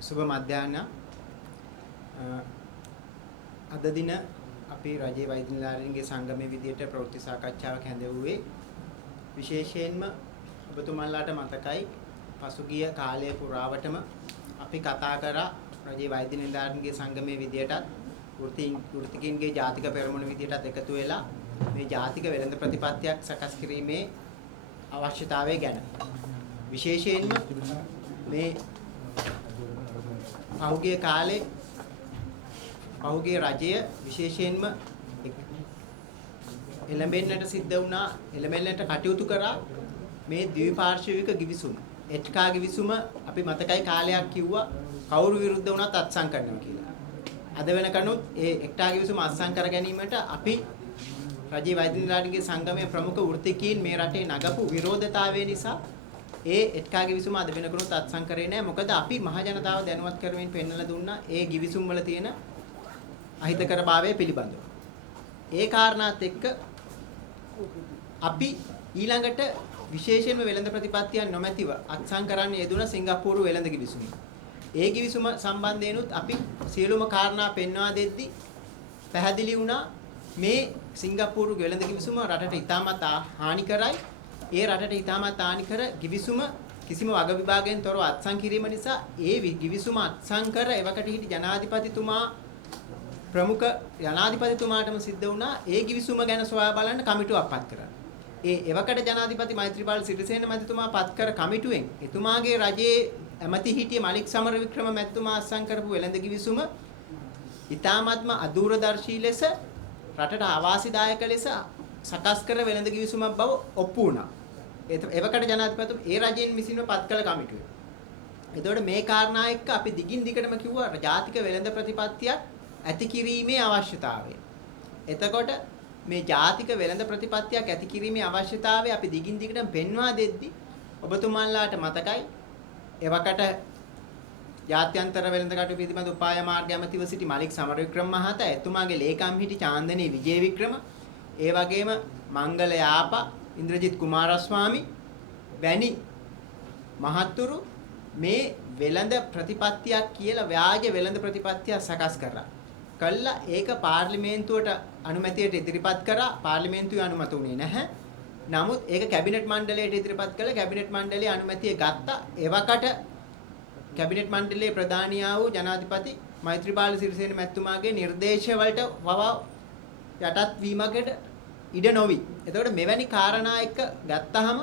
සුබ මධ්‍යහ්න අද දින අපි රජයේ වෛද්‍ය නිලධාරීන්ගේ සංගමයේ විදියට ප්‍රවෘත්ති සාකච්ඡාවක් හැඳවුවේ විශේෂයෙන්ම ඔබතුමන්ලාට මතකයි පසුගිය කාලය පුරාවටම අපි කතා කරා රජයේ වෛද්‍ය නිලධාරීන්ගේ සංගමයේ විදියටත් වෘත්තිකීන්ගේ ජාතික පෙරමුණ විදියටත් එකතු වෙලා මේ ජාතික වෙළඳ ප්‍රතිපත්තියක් සකස් කිරීමේ අවශ්‍යතාවය ගැන විශේෂයෙන්ම මේ පහුගිය කාලේ පහුගිය රජය විශේෂයෙන්ම එළඹෙන්නට සිද්ධ වුණා එළඹෙන්නට කටයුතු කරා මේ ද්විපාර්ශ්වික ගිවිසුම එට්කා ගිවිසුම අපි මතකයි කාලයක් කිව්වා කවුරු විරුද්ධ වුණත් අත්සන් කරනවා කියලා. අද වෙනකනුත් ඒ එට්කා ගිවිසුම අත්සන් කර ගැනීමට අපි රජයේ වෛද්‍ය නිලධාරීන්ගේ සංගමයේ ප්‍රමුඛ වෘත්තිකීන් මේ රටේ නගපු විරෝධතාවය නිසා ඒ එට්කා ගිවිසුම අද වෙනකනුත් අත්සන් කරේ නැහැ. මොකද අපි මහ ජනතාව දැනුවත් කරමින් පෙන්වලා දුන්නා ඒ ගිවිසුම් වල තියෙන අහිතකරභාවය පිළිබඳව. ඒ කාරණාත් එක්ක අපි ඊළඟට විශේෂයෙන්ම වෙළඳ ප්‍රතිපත්තියක් නොමැතිව අත්සන් කරන්න යෙදුන සිංගප්පූරු වෙළඳ ගිවිසුම. ඒ ගිවිසුම සම්බන්ධයෙන්ුත් අපි සියලුම කාරණා පෙන්වා දෙද්දී පැහැදිලි වුණා මේ සිංගප්පූරු වෙළඳ ගිවිසුම රටට ඉතාමත් හානිකරයි. ඒ රටට ඉතාමත් හානිකර ගිවිසුම කිසිම වග විභාගයෙන් තොරව අත්සන් කිරීම නිසා ඒ ගිවිසුම අත්සන් කර එවකට හිටි ජනාධිපතිතුමා ප්‍රමුඛ ජනාධිපතිතුමාටම සිද්ධ වුණා ඒ ගිවිසුම ගැන සොයා බලන්න කමිටුවක් පත් කරන්න. ඒ එවකට ජනාධිපති මෛත්‍රීපාල සිරිසේන මැතිතුමා පත් කර කමිටුවෙන් එතුමාගේ රජයේ ඇමති හිටිය මලික් සමරවික්‍රම මැතිතුමා අත්සන් කරපු වෙළඳ ගිවිසුම ඉතාමත්ම අදූරදර්ශී ලෙස රටට අවාසිදායක ලෙස සකස් කර වෙළඳ ගිවිසුමක් බව ඔප්පු වුණා. එවකට ජනාධිපතිතුමා ඒ රජයෙන් විසින්ම පත් කළ කමිටුව. එතකොට මේ කාරණා එක්ක අපි දිගින් දිගටම කිව්වා ජාතික වෙළඳ ප්‍රතිපත්තියක් ඇති කිරීමේ අවශ්‍යතාවය. එතකොට මේ ජාතික වෙළඳ ප්‍රතිපත්තියක් ඇති කිරීමේ අවශ්‍යතාවය අපි දිගින් දිගටම පෙන්වා දෙද්දී ඔබතුමන්ලාට මතකයි එවකට ජාත්‍යන්තර වෙළඳ කටයුතු පිළිබඳ උපාය මාර්ග ඇමතිව සිටි මලික් සමරවික්‍රම මහතා එතුමාගේ ලේකම් හිටි චාන්දනී විජේවික්‍රම ඒ වගේම මංගල යාපා ඉන්ද්‍රජිත් කුමාරස්වාමි වැනි මහත්තුරු මේ වෙළඳ ප්‍රතිපත්තියක් කියලා ව්‍යාජ වෙළඳ ප්‍රතිපත්තියක් සකස් කරා. කළා ඒක පාර්ලිමේන්තුවට අනුමැතියට ඉදිරිපත් කරා පාර්ලිමේන්තුවේ අනුමත වුණේ නැහැ. නමුත් ඒක කැබිනට් මණ්ඩලයට ඉදිරිපත් කළා කැබිනට් මණ්ඩලයේ අනුමැතිය ගත්තා. එවකට කැබිනට් මණ්ඩලයේ ප්‍රධානියා වූ ජනාධිපති මෛත්‍රීපාල සිරිසේන මැතිතුමාගේ නිර්දේශ වලට වවා යටත් වීමකට ඉඩ නොවි. එතකොට මෙවැනි කාරණා එක්ක ගත්තාම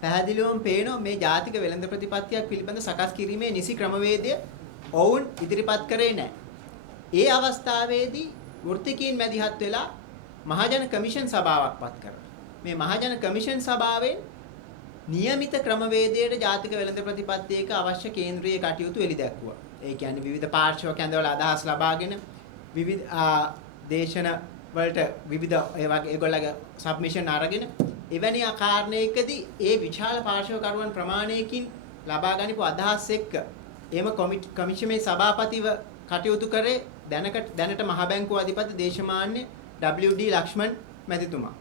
පැහැදිලිවම පේනවා මේ ජාතික වෙළඳ ප්‍රතිපත්තියක් පිළිබඳ සකස් කිරීමේ නිසි ක්‍රමවේදය ඔවුන් ඉදිරිපත් කරේ නැහැ. ඒ අවස්ථාවේදී වෘත්තිකීන් මැදිහත් වෙලා මහජන කමිෂන් සභාවක් පත් කරා. මේ මහජන කමිෂන් සභාවෙන් નિયમિત ක්‍රමවේදයට ජාතික වෙළඳ ප්‍රතිපත්තියක අවශ්‍ය කේන්ද්‍රීය කටයුතු එළිදැක්වුවා. ඒ කියන්නේ විවිධ පාර්ශ්ව කැඳවල අදහස් ලබාගෙන විවිධ දේශන වලට විවිධ ඒ වගේ ඒගොල්ලගේ සබ්මිෂන් අරගෙන එවැනි කාරණයකදී ඒ විශාල පාර්ශ්වකරුවන් ප්‍රමාණයකින් ලබා ගනිපු අදහස් එක්ක එම කමිෂමේ සභාපතිව කටයුතු කරේ දැනට මහ බැංකුව අධිපති දේශමාන්‍ය WD ලක්ෂ්මන් මැතිතුමා.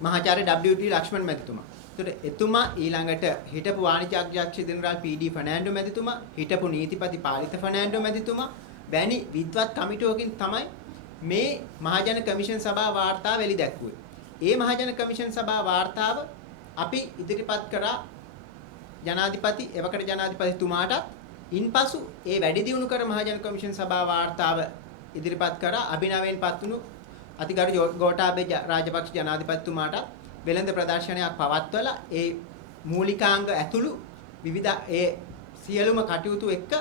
මහාචාර්ය WD ලක්ෂ්මන් මැතිතුමා. ඒතර එතුමා ඊළඟට හිටපු වාණිජ්‍ය අධ්‍යක්ෂ ජෙනරාල් PD ෆර්නෑන්ඩෝ මැතිතුමා, හිටපු නීතිපති පාලිත ෆර්නෑන්ඩෝ මැතිතුමා වැනි විද්වත් කමිටුවකින් තමයි මේ මහජන කමිෂන් සභා වාර්තාව එළි දැක්වුවේ. ඒ මහජන කමිෂන් සභා වාර්තාව අපි ඉදිරිපත් කරා ජනාධිපති එවකට ජනාධිපතිතුමාට ඉන්පසු ඒ වැඩි දියුණු කර මහජන කමිෂන් සභා වාර්තාව ඉදිරිපත් කරා අභිනවයෙන් පත්තුණු අතිගරු ගෝඨාභය රාජපක්ෂ ජනාධිපතිතුමාට වෙළඳ ප්‍රදර්ශනයක් පවත්වලා ඒ මූලිකාංග ඇතුළු විවිධ ඒ සියලුම කටයුතු එක්ක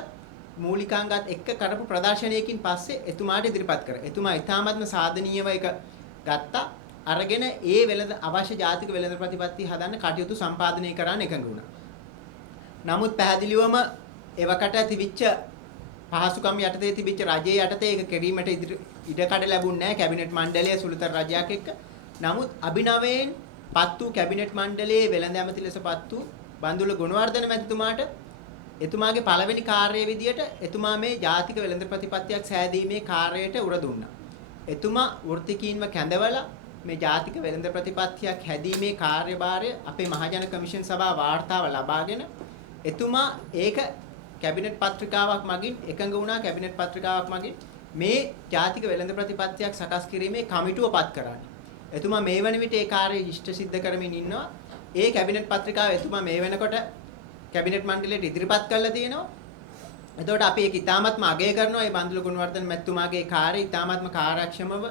මූලිකාංගات එක්ක කරපු ප්‍රදර්ශනයකින් පස්සේ එතුමාට ඉදිරිපත් කරා. එතුමා ඊ타මත්ම සාධනීයව එක ගත්තා. අරගෙන ඒ වෙළඳ අවශ්‍ය ජාතික වෙළඳ ප්‍රතිපත්ති හදන්න කටයුතු සම්පාදනය කරන්න එකඟ වුණා. නමුත් පැහැදිලිවම එවකට තිබිච්ච පහසුකම් යටතේ තිබිච්ච රජයේ යටතේ ඒක කිරීමට ඉඩකඩ ලැබුණ නැහැ කැබිනට් මණ්ඩලයේ සුළුතර රජයක් එක්ක. නමුත් අභිනවයෙන් පත් වූ කැබිනට් මණ්ඩලයේ වෙළඳ ඇමති ලෙස පත් වූ බන්දුල ගුණවර්ධන මැතිතුමාට එතුමාගේ පළවෙනි කාර්යය විදියට එතුමා මේ ජාතික වෙළඳ ප්‍රතිපත්තියක් සෑදීමේ කාර්යයට උර දුන්නා. එතුමා වෘත්තිකීන්ව කැඳවලා මේ ජාතික වෙළඳ ප්‍රතිපත්තියක් හැදීමේ කාර්යභාරය අපේ මහජන කමිෂන් සභා වාර්තාව ලබාගෙන එතුමා ඒක කැබිනට් පත්‍රිකාවක් මගින් එකඟ වුණා කැබිනට් පත්‍රිකාවක් මගින් මේ ජාතික වෙළඳ ප්‍රතිපත්තියක් සකස් කිරීමේ කමිටුව පත් කරන්නේ. එතුමා මේ වන විට ඒ කාර්යය ඉෂ්ට සිද්ධ කරමින් ඉන්නවා. ඒ කැබිනට් පත්‍රිකාව එතුමා මේ වෙනකොට කැබිනට් මණ්ඩලයට ඉදිරිපත් කරලා තියෙනවා. එතකොට අපි ඒක ඉතාමත්ම අගය කරනවා. මේ බන්දුල ගුණවර්ධන මැතිතුමාගේ කාර්යය ඉතාමත්ම කාර්යක්ෂමව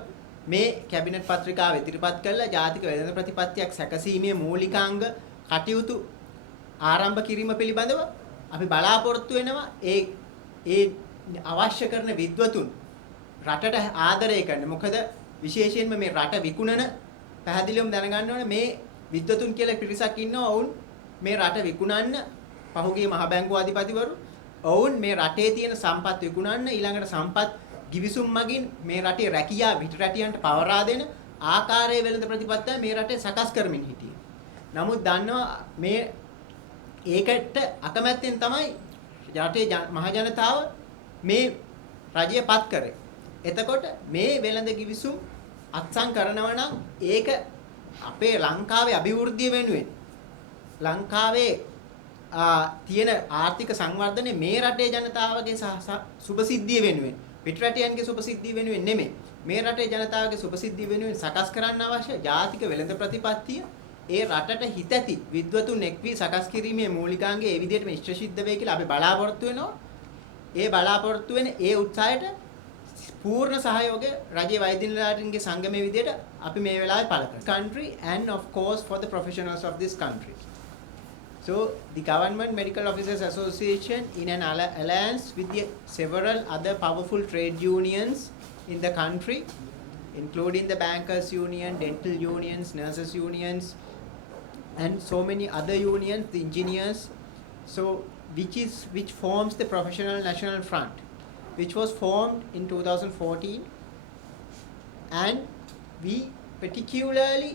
මේ කැබිනට් පත්‍රිකාව ඉදිරිපත් කළා ජාතික වෙළඳ ප්‍රතිපත්තියක් සැකසීමේ මූලිකාංග කටයුතු ආරම්භ කිරීම පිළිබඳව අපි බලාපොරොත්තු වෙනවා. ඒ අවශ්‍ය කරන විද්වතුන් රටට ආදරය කරන. මොකද විශේෂයෙන්ම මේ රට විකුණන පැහැදිලිවම දැනගන්න ඕනේ මේ විද්වතුන් කියලා පිරිසක් ඉන්නවා. ඔවුන් මේ රට විකුණන්න පහුගිය මහ බැංකුව අධිපතිවරු ඔවුන් මේ රටේ තියෙන සම්පත් විකුණන්න ඊළඟට සම්පත් ගිවිසුම් මගින් මේ රටේ රැකියාව පිටරටියන්ට පවරා දෙන ආකාරයේ වෙළඳ ප්‍රතිපත්තිය මේ රටේ සකස් කරමින් හිටියේ. නමුත් දන්නවා මේ ඒකට අකමැත්තෙන් තමයි රටේ මහ ජනතාව මේ රජය පත් කරේ. එතකොට මේ වෙළඳ ගිවිසුම් අත්සන් කරනවා නම් ඒක අපේ ලංකාවේ අභිවෘද්ධිය වෙනුවෙන් ලංකාවේ තියෙන ආර්ථික සංවර්ධනය මේ රටේ ජනතාවගේ සුභසිද්ධිය වෙනුවෙන් පිටරටියන්ගේ සුභසිද්ධිය වෙනුවෙන් නෙමෙයි මේ රටේ ජනතාවගේ සුභසිද්ධිය වෙනුවෙන් සකස් කරන්න අවශ්‍ය ජාතික වෙළඳ ප්‍රතිපත්තිය ඒ රටට හිතැති විද්වතුන් එක් වී සකස් කිරීමේ මූලිකාංගය ඒ විදිහටම ඉෂ්ට සිද්ධ වෙයි කියලා අපි බලාපොරොත්තු වෙනවා. ඒ බලාපොරොත්තු වෙන ඒ උත්සාහයට පූර්ණ සහයෝගය රජයේ වෛද්‍ය නිලධාරීන්ගේ සංගමයේ විදිහට අපි මේ වෙලාවේ පළ කරනවා. Country and of course for the professionals of this country. So the Government Medical Officers Association in an alliance with the several other powerful trade unions in the country, including the bankers union, dental unions, nurses unions, and so many other unions, the engineers, so which forms the Professional National Front, which was formed in 2014, and we particularly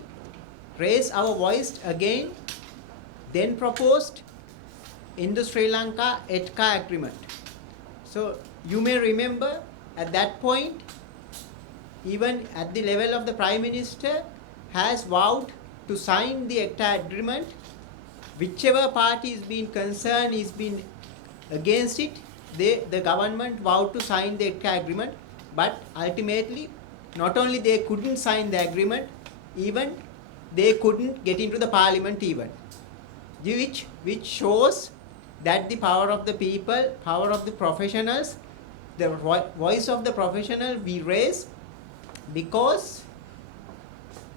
raised our voice again, then proposed in the Sri Lanka ETCA agreement. So you may remember at that point, even at the level of the Prime Minister has vowed to sign the ETCA agreement. Whichever party is being concerned is being against it, the government vowed to sign the ETCA agreement, but ultimately not only they couldn't sign the agreement, even they couldn't get into the parliament even, which shows that the power of the people, power of the professionals, the voice of the professional we raise, because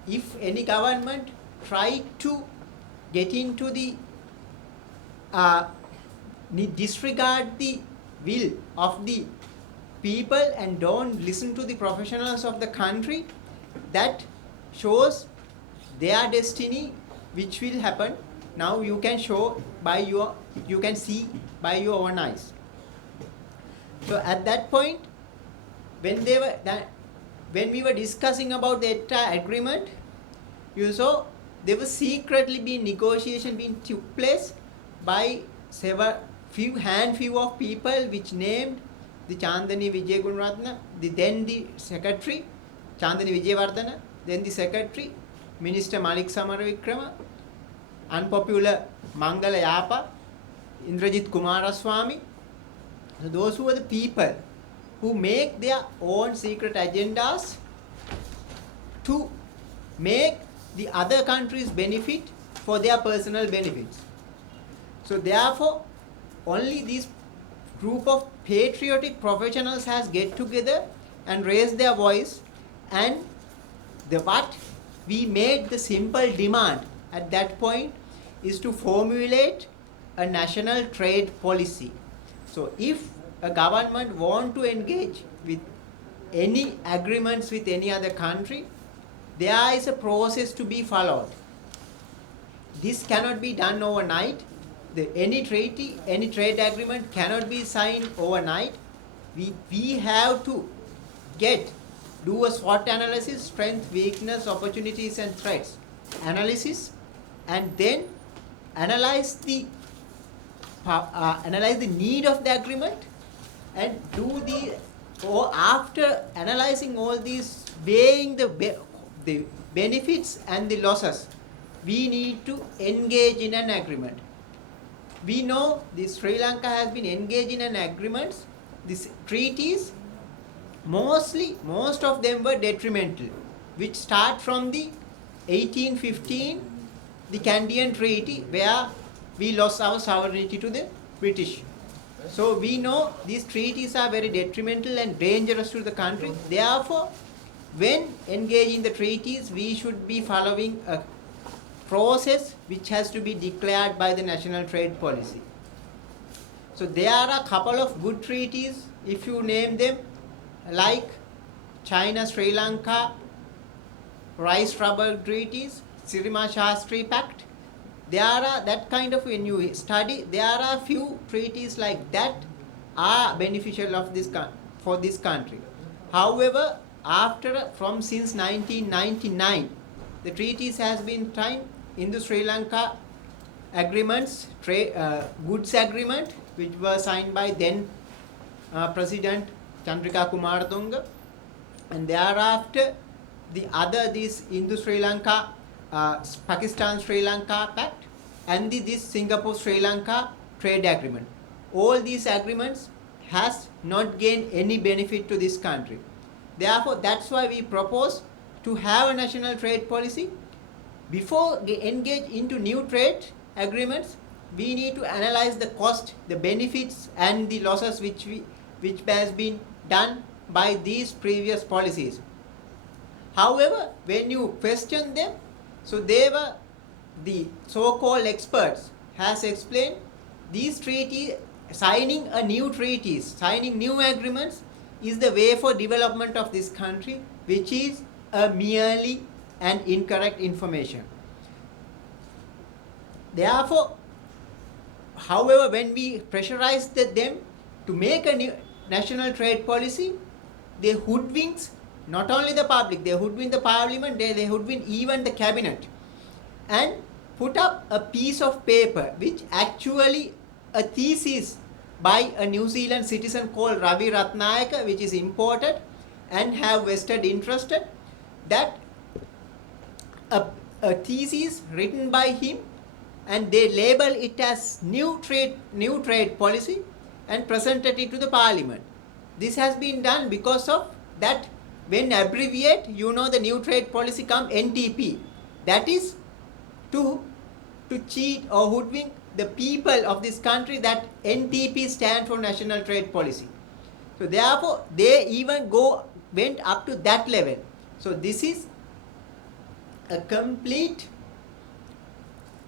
if any government try to get into the disregard the will of the people and don't listen to the professionals of the country, that shows their destiny which will happen. Now you can see by your own eyes. So at that point, when we were discussing about the ETCA agreement, you saw there was secretly negotiation being took place by few of people, which named the Chandani Wijegunratna, then the secretary Chandani Vijayawardena, then the secretary Minister Malik Samaravikrama, unpopular Mangala Yapa, Indrajit Kumaraswamy. So those who are the people who make their own secret agendas to make the other countries benefit for their personal benefits. So therefore, only this group of patriotic professionals has get together and raised their voice, and what we made the simple demand at that point is to formulate a national trade policy. So if a government want to engage with any agreements with any other country, there is a process to be followed. This cannot be done overnight. Any treaty, any trade agreement cannot be signed overnight. We have to do a SWOT analysis, strength, weakness, opportunities and threats analysis, and then analyze the need of the agreement, and after analyzing all these, weighing the benefits and the losses, we need to engage in an agreement. We know this Sri Lanka has been engaged in an agreements. These treaties, most of them were detrimental, which start from the 1815, the Candian Treaty, where we lost our sovereignty to the British. So we know these treaties are very detrimental and dangerous to the country. Therefore, when engaging the treaties, we should be following a process which has to be declared by the national trade policy. So there are a couple of good treaties, if you name them, like China Sri Lanka rice rubber treaties, Sirima Shastri Pact. There are that kind of, when you study, there are a few treaties like that are beneficial of this for this country. However, since 1999, the treaties has been signed in the Sri Lanka agreements, goods agreement, which was signed by then President Chandrika Kumaratunga, and thereafter these Indo-Sri Lanka, Pakistan-Sri Lanka Pact, and this Singapore-Sri Lanka trade agreement. All these agreements has not gained any benefit to this country. Therefore, that's why we propose to have a national trade policy. Before we engage into new trade agreements, we need to analyze the cost, the benefits, and the losses which has been done by these previous policies. However, when you question them, so they were the so-called experts has explained these treaties, signing new agreements is the way for development of this country, which is merely an incorrect information. Therefore, however, when we pressurized them to make a new national trade policy, they hoodwinks not only the public, they hoodwink the parliament, they hoodwink even the cabinet, and put up a piece of paper which actually a thesis by a New Zealand citizen called Ravi Ratnayaka, which is imported and have vested interest, that a thesis written by him, and they label it as new trade policy and presented it to the parliament. This has been done because of that. When abbreviate, the new trade policy come NTP. That is to cheat or hoodwink the people of this country, that NTP stand for National Trade Policy. So therefore, they even went up to that level. So this is a complete,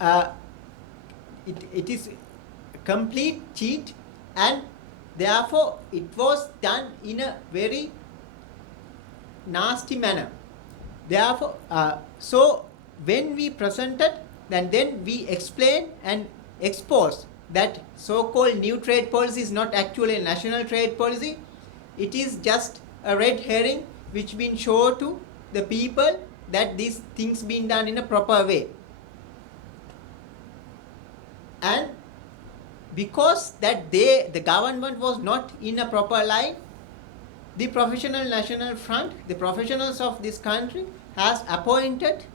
it is a complete cheat, and therefore it was done in a very nasty manner. Therefore, so when we presented, then we explain and expose that so-called new trade policy is not actually a national trade policy. It is just a red herring which been shown to the people that these things been done in a proper way. And because that the government was not in a proper line, the Professional National Front, the professionals of this country, has appointed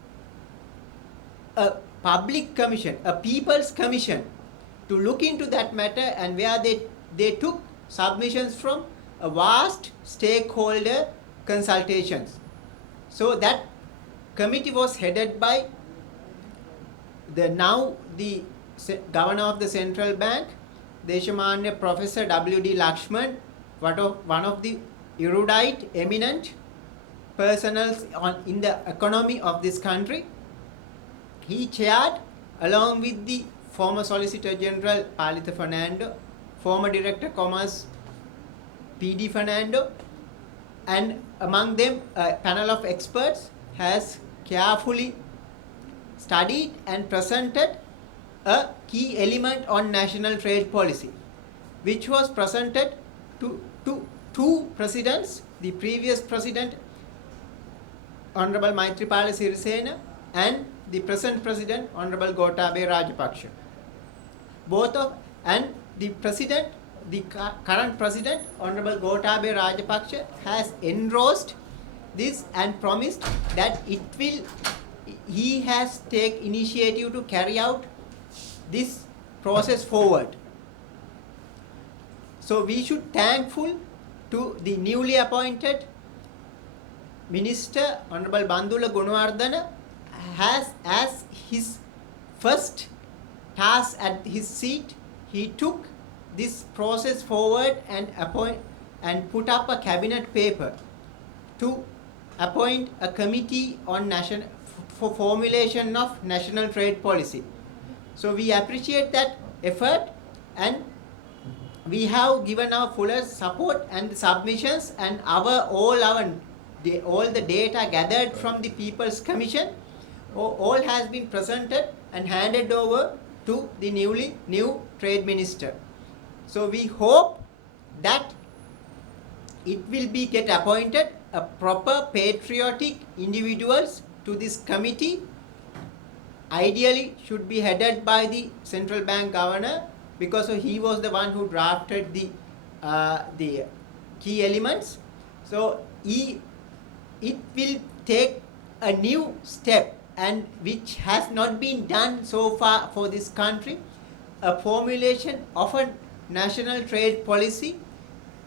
a public commission, a people's commission, to look into that matter, and where they took submissions from a vast stakeholder consultations. So that committee was headed by the governor of the central bank, Deshamanya Professor W.D. Lakshman, one of the erudite, eminent personals in the economy of this country. He chaired, along with the former Solicitor General Palitha Fernando, former Director Commerce P.D. Fernando, and among them a panel of experts has carefully studied and presented a key element on national trade policy, which was presented to two presidents, the previous president Honorable Maithripala Sirisena and the present president Honorable Gotabaya Rajapaksa. The current president Honorable Gotabaya Rajapaksa has endorsed this and promised that he has take initiative to carry out this process forward. So we should thankful to the newly appointed Minister Honorable Bandula Gunawardana has as his first task at his seat, he took this process forward and put up a cabinet paper to appoint a committee on for formulation of national trade policy. So we appreciate that effort, and we have given our fullest support and submissions, and all the data gathered from the People's Commission all has been presented and handed over to the new trade minister. So we hope that it will be get appointed a proper patriotic individuals to this committee. Ideally should be headed by the central bank governor, because he was the one who drafted the key elements. So it will take a new step, and which has not been done so far for this country, a formulation of a national trade policy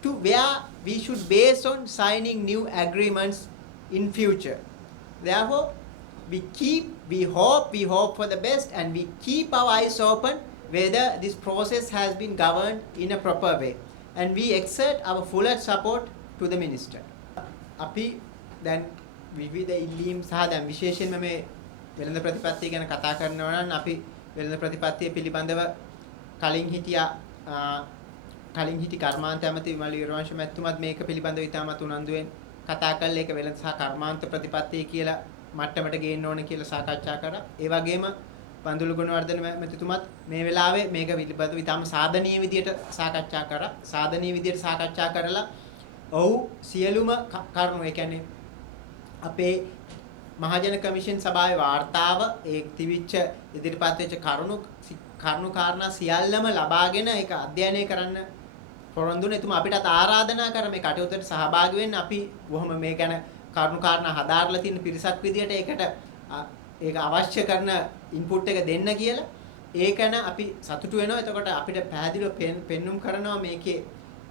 to where we should base on signing new agreements in future. Therefore, we hope for the best, and we keep our eyes open whether this process has been governed in a proper way, and we exert our fullest support to the minister. අපි දැන් විවිධ ඉල්ලීම් සහ දැන් විශේෂයෙන්ම මේ වෙළඳ ප්‍රතිපත්තිය ගැන කතා කරනවා නම් අපි වෙළඳ ප්‍රතිපත්තිය පිළිබඳව කලින් හිටි කර්මාන්ත ඇමති විමල් වීරවංශ මැතිතුමත් මේක පිළිබඳව ඉතාමත් උනන්දුවෙන් කතා කළා. ඒක වෙළඳ සහ කර්මාන්ත ප්‍රතිපත්තිය කියලා මට්ටමට ගේන්න ඕන කියලා සාකච්ඡා කරා. ඒ වගේම බන්දුලු ගුණවර්ධන මැතිතුමත් මේ වෙලාවේ මේක පිළිබඳව ඉතාම සාධනීය විදියට සාකච්ඡා කරා. සාධනීය විදියට සාකච්ඡා කරලා ඔව් සියලුම කරුණු, ඒ කියන්නේ අපේ මහජන කමිෂන් සභාවේ වාර්තාව ඒ තිවිච්ච ඉදිරිපත් වෙච්ච කරුණු කාරණා සියල්ලම ලබාගෙන ඒක අධ්‍යයනය කරන්න පොරොන්දුනේ. එතුමා අපිටත් ආරාධනා කර මේ කටයුත්තට සහභාගී වෙන්න. අපි බොහොම මේ ගැන කරුණු කාරණා හදාarලා තියෙන පිරිසක් විදියට ඒක අවශ්‍ය කරන ඉන්පුට් එක දෙන්න කියලා. ඒකන අපි සතුටු වෙනවා. එතකොට අපිට පැහැදිලිව පෙන්눔 කරනවා මේකේ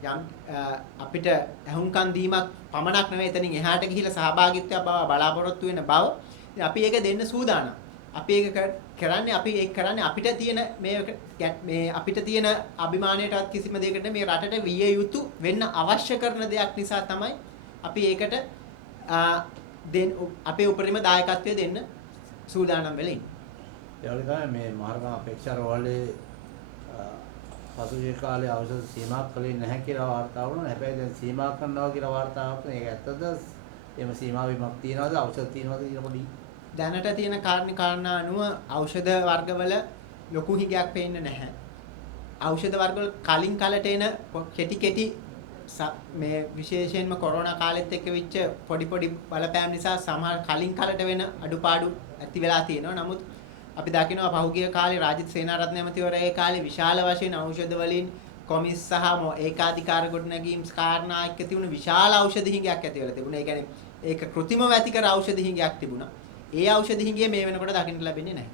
යම් අපිට අහුම්කම් දීමක් පමණක් නෙවෙයි, එතනින් එහාට ගිහිලා සහභාගීත්වයක් බව බලාපොරොත්තු වෙන බව. අපි ඒක දෙන්න සූදානම්. අපි ඒක කරන්නේ අපිට තියෙන මේ අපිට තියෙන අභිමානයටවත් කිසිම දෙයකට මේ රටට විය යුතු වෙන්න අවශ්‍ය කරන දෙයක් නිසා තමයි අපි ඒකට අපේ උපරිම දායකත්වය දෙන්න සූදානම් වෙලා ඉන්නේ. ඒ වගේ තමයි මේ මාර්ග අපේක්ෂා රෝහලේ පසුගිය කාලේ ඖෂධ සීමා කළේ නැහැ කියලා වාර්තා වුණා. හැබැයි දැන් සීමා කරනවා කියලා වාර්තාවක් නේ. ඒක ඇත්තද? එහෙම සීමා වීමක් තියනවද? ඖෂධ තියනවද කියන පොඩි දැනට තියෙන කාරණා අනුව ඖෂධ වර්ගවල ලොකු හිගයක් පේන්නේ නැහැ. ඖෂධ වර්ගවල කලින් කලට එන කෙටි මේ විශේෂයෙන්ම කොරෝනා කාලෙත් එක්ක වෙච්ච පොඩි බලපෑම් නිසා සමහර කලින් කලට වෙන අඩුපාඩු ඇති වෙලා තියෙනවා. නමුත් අපි දකිනවා පහුගිය කාලේ රාජිත් සේනාරත්න ඇමතිවරයාගේ කාලේ විශාල වශයෙන් ඖෂධ වලින් කොමිස් සහ ඒකාධිකාර ගොඩනැගීම් කාරණා එක්ක තිබුණ විශාල ඖෂධ හිඟයක් ඇති වෙලා තිබුණා. ඒ කියන්නේ ඒක કૃතිමව ඇති කර ඖෂධ හිඟයක් තිබුණා. ඒ ඖෂධ හිඟිය මේ වෙනකොට දකින්න ලැබෙන්නේ නැහැ.